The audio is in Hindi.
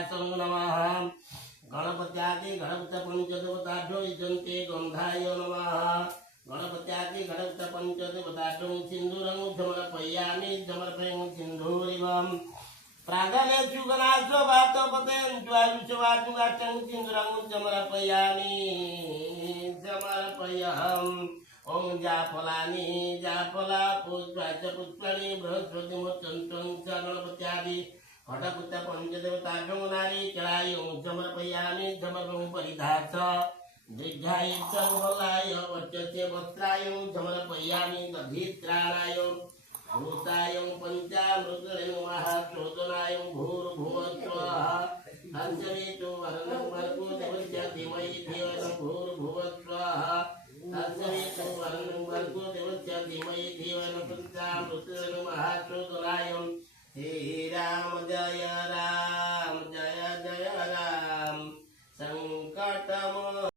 गणेशाय नमः गणपत्यादि गणपत पंचदेवताभ्यो युजन्ते गंधाय नमः गणपत्यादि गणपत पंचदेवताभ्यो सिंदूरं समर्पयामि समर्पयं सिंधूरिवं प्रागलेषु गणासो वातपतेन ज्वायुषवातुगाचं सिंदूरं समर्पयामि समर्पयम् ओम जाफलानि जाफला पुष्पाच पुष्पाणि बृहस्पति मुच्चन्तं गणपत्यादि घटपुत्त पंचदेवताभ्यो नारिकेलाय समर्पयामि समर्पं परिधास दीर्घाय चंबलाय वर्चस्य वस्त्राय समर्पयामि दधित्राणाय भूताय पंचामृतये नमः चोदनाय भूर्भुवस्वः हंसमेतु वरणं भर्गो देवस्य धीमहि धियो न भूर्भुवस्वः हंसमेतु वरणं भर्गो देवस्य धीमहि धियो न पंचामृतये नमः चोदनाय हे राम जय राम जय जय राम संकटमो